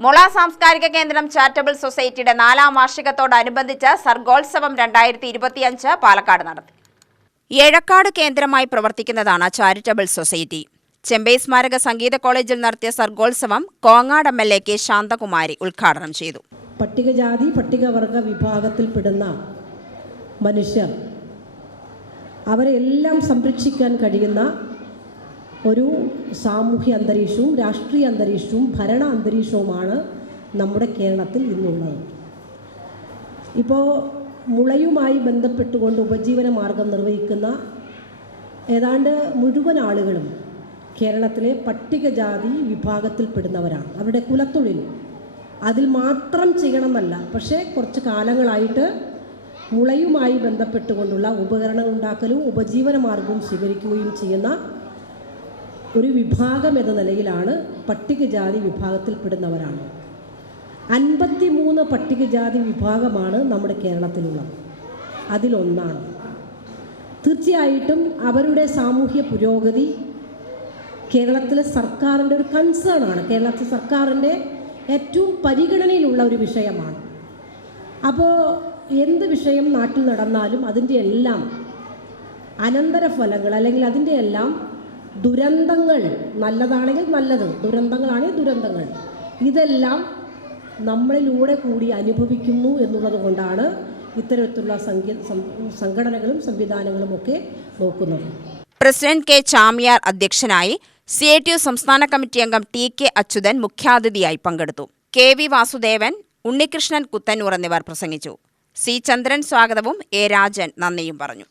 മുള സാംസ്കാരിക കേന്ദ്രം ചാരിറ്റബിൾ സൊസൈറ്റിയുടെ 4ാം വാർഷികത്തോടനുബന്ധിച്ച് സർഗോത്സവം 2025 പാലക്കാട് നടത്തി. എഴക്കാട് കേന്ദ്രമായി പ്രവർത്തിക്കുന്നതാണ് ചാരിറ്റബിൾ സൊസൈറ്റി. ചെമ്പൈ സ്മാരക സംഗീത കോളേജിൽ നടത്തിയ സർഗോത്സവം കോങ്ങാട് MLA കെ ശാന്തകുമാരി ഉദ്ഘാടനം ചെയ്തു. പട്ടികജാതി പട്ടികവർഗ വിഭാഗത്തിൽപ്പെടുന്ന മനുഷ്യർ അവരെല്ലാം സംരക്ഷിക്കാൻ കഴിയുന്ന ഒരു സാമൂഹ്യ അന്തരീക്ഷവും രാഷ്ട്രീയ അന്തരീക്ഷവും ഭരണ അന്തരീക്ഷവുമാണ് നമ്മുടെ കേരളത്തിൽ ഇന്നുള്ളത്. ഇപ്പോൾ മുളയുമായി ബന്ധപ്പെട്ടുകൊണ്ട് ഉപജീവന മാർഗം നിർവഹിക്കുന്ന ഏതാണ്ട് മുഴുവൻ ആളുകളും കേരളത്തിലെ പട്ടികജാതി വിഭാഗത്തിൽപ്പെടുന്നവരാണ്. അവരുടെ കുലത്തൊഴിൽ അതിൽ മാത്രം ചെയ്യണമെന്നല്ല, പക്ഷേ കുറച്ച് കാലങ്ങളായിട്ട് മുളയുമായി ബന്ധപ്പെട്ടുകൊണ്ടുള്ള ഉപകരണങ്ങൾ ഉണ്ടാക്കലും ഉപജീവന മാർഗവും സ്വീകരിക്കുകയും ചെയ്യുന്ന ഒരു വിഭാഗം എന്ന നിലയിലാണ് പട്ടികജാതി വിഭാഗത്തിൽപ്പെടുന്നവരാണ്. 53 പട്ടികജാതി വിഭാഗമാണ് നമ്മുടെ കേരളത്തിലുള്ളത്. അതിലൊന്നാണ്. തീർച്ചയായിട്ടും അവരുടെ സാമൂഹ്യ പുരോഗതി കേരളത്തിലെ സർക്കാരിൻ്റെ ഒരു കൺസേണാണ്. കേരളത്തിലെ സർക്കാരിൻ്റെ ഏറ്റവും പരിഗണനയിലുള്ള ഒരു വിഷയമാണ്. അപ്പോൾ എന്ത് വിഷയം നാട്ടിൽ നടന്നാലും അതിൻ്റെ എല്ലാം അനന്തരഫലങ്ങൾ അല്ലെങ്കിൽ അതിൻ്റെ എല്ലാം ദുരന്തങ്ങൾ, നല്ലതാണെങ്കിൽ നല്ലത്, ദുരന്തങ്ങളാണെങ്കിൽ ദുരന്തങ്ങൾ, ഇതെല്ലാം നമ്മളിലൂടെ കൂടി അനുഭവിക്കുന്നു എന്നുള്ളത് കൊണ്ടാണ് ഇത്തരത്തിലുള്ള സംഘടനകളും സംവിധാനങ്ങളും ഒക്കെ നോക്കുന്നത്. പ്രസിഡന്റ് കെ ചാമിയാർ അധ്യക്ഷനായി. CITU സംസ്ഥാന കമ്മിറ്റി അംഗം TK അച്യുതൻ മുഖ്യാതിഥിയായി പങ്കെടുത്തു. KV വാസുദേവൻ, ഉണ്ണികൃഷ്ണൻ കുത്തന്നൂർ എന്നിവർ പ്രസംഗിച്ചു. C ചന്ദ്രൻ സ്വാഗതവും A രാജൻ നന്ദിയും പറഞ്ഞു.